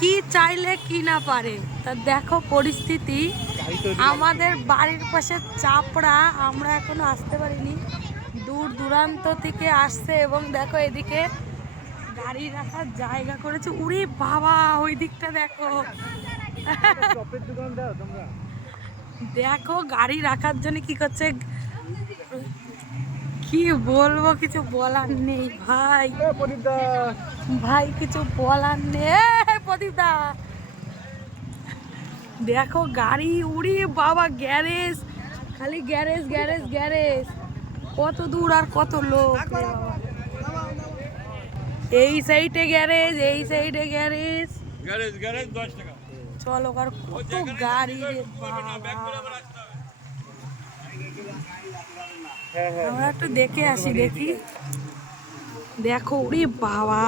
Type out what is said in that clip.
কি চাইলে কি না পারে। তা দেখো পরিস্থিতি, আমাদের বাড়ির পাশে চাপড়া, আমরা এখনো আসতে পারিনি, দূর দূরান্ত থেকে আসছে। এবং দেখো এদিকে গাড়ি রাখার জায়গা করেছে। উরে বাবা, ওই দিকটা দেখো। দেখো গাড়ি রাখার জন্য কি করছে, কি বলবো, কিছু বলার নেই ভাই। ভাই কিছু বলার নেই প্রদীপ দা। দেখো গাড়ি, উড়ি বাবা, গ্যারেজ, খালি গ্যারেজ গ্যারেজ গ্যারেজ, কত দূর আর কত লোক। এই সাইডে গ্যারেজ, এই সাইডে গ্যারেজ, গ্যারেজ গ্যারেজ 10 টাকা। চলো আর কত গাড়ি রে বাবা। আমরা একটু দেখে আসি, দেখি। দেখো উড়ি বাবা,